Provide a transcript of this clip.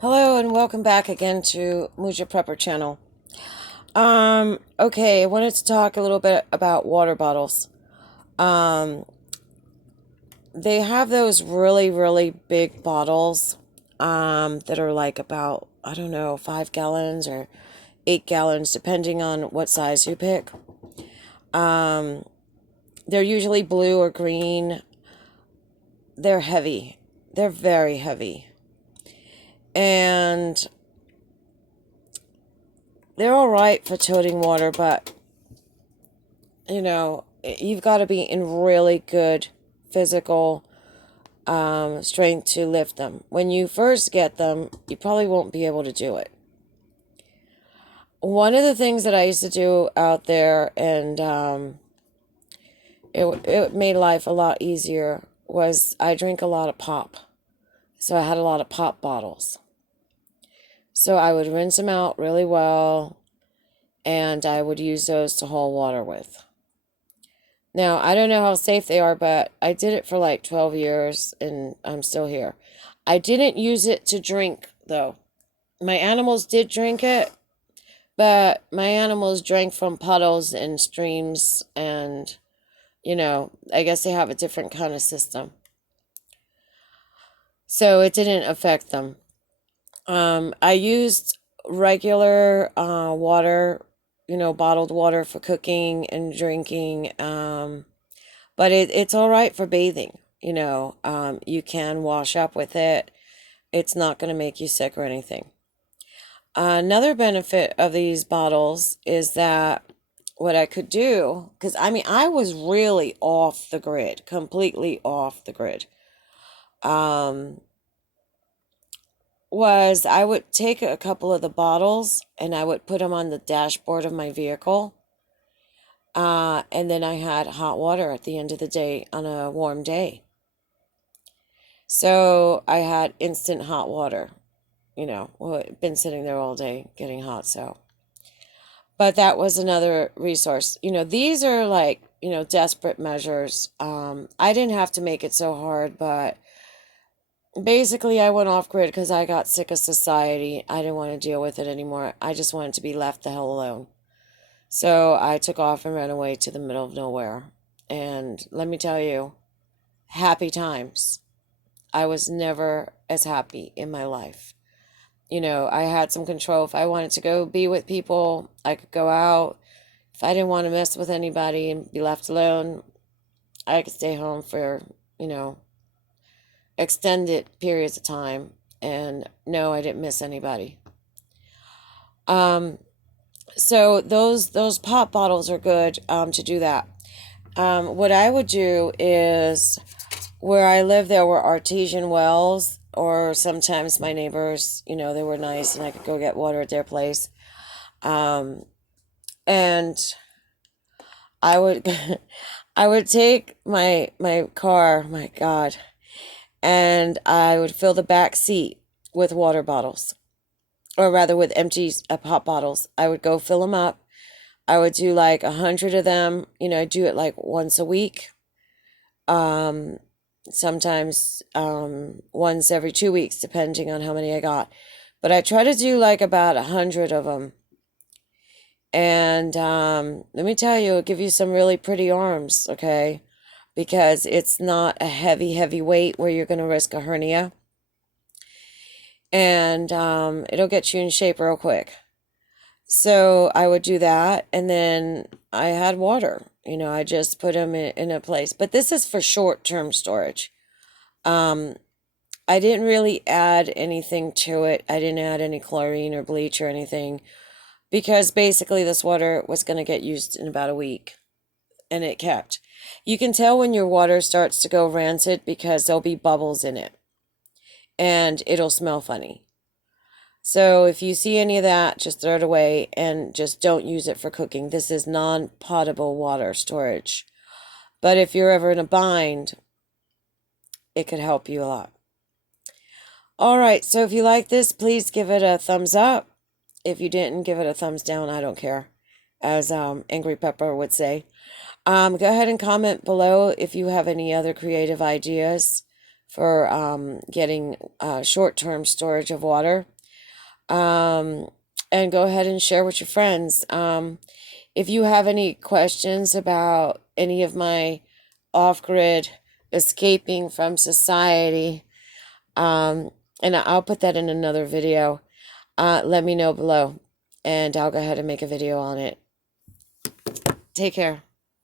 Hello and welcome back again to Muja Prepper channel. Okay, I wanted to talk a little bit about water bottles. Um, they have those really big bottles, that are like about, I don't know, 5 gallons or 8 gallons, depending on what size you pick. Um, they're usually blue or green. They're heavy. They're very heavy. And they're all right for toting water, but you've got to be in really good physical strength to lift them. When you first get them, you probably won't be able to do it. One of the things that I used to do out there, and it made life a lot easier, was I drink a lot of pop. So I had a lot of pop bottles. So I would rinse them out really well, and I would use those to haul water with. Now, I don't know how safe they are, but I did it for like 12 years and I'm still here. I didn't use it to drink, though. My animals did drink it, but my animals drank from puddles and streams, and, I guess they have a different kind of system. So it didn't affect them. I used regular water, bottled water for cooking and drinking. But it's all right for bathing. You can wash up with it. It's not going to make you sick or anything. Another benefit of these bottles is that what I could do, because I was really off the grid, completely off the grid, um, was I would take a couple of the bottles and I would put them on the dashboard of my vehicle. And then I had hot water at the end of the day on a warm day. So I had instant hot water, well, it'd been sitting there all day getting hot, so. But that was another resource. These are like, desperate measures. I didn't have to make it so hard, but basically I went off grid because I got sick of society. I didn't want to deal with it anymore. I just wanted to be left the hell alone. So I took off and ran away to the middle of nowhere. And let me tell you, happy times. I was never as happy in my life. I had some control. If I wanted to go be with people, I could go out. If I didn't want to mess with anybody and be left alone, I could stay home for, you know, extended periods of time. And no, I didn't miss anybody. Um, so those pop bottles are good to do that. What I would do is, where I live, there were artesian wells, or sometimes my neighbors, they were nice and I could go get water at their place. Um, and I would, I would take my car, my God, and I would fill the back seat with water bottles, or rather with empty pop bottles. I would go fill them up. I would do like 100 of them. I do it like once a week. Um, Sometimes once every 2 weeks, depending on how many I got. But I try to do like about 100 of them. And let me tell you, it'll give you some really pretty arms, okay? Because it's not a heavy weight where you're going to risk a hernia. And it'll get you in shape real quick. So I would do that. And then I had water. I just put them in a place. But this is for short-term storage. Um, I didn't really add anything to it. I didn't add any chlorine or bleach or anything, because basically this water was going to get used in about a week, and it kept. You can tell when your water starts to go rancid because there'll be bubbles in it and it'll smell funny. So if you see any of that, just throw it away and just don't use it for cooking. This is non-potable water storage. But if you're ever in a bind, it could help you a lot. All right, so if you like this, please give it a thumbs up. If you didn't, give it a thumbs down. I don't care, as Angry Pepper would say. Go ahead and comment below if you have any other creative ideas for getting short-term storage of water. And go ahead and share with your friends. If you have any questions about any of my off-grid escaping from society, and I'll put that in another video, let me know below, and I'll go ahead and make a video on it. Take care.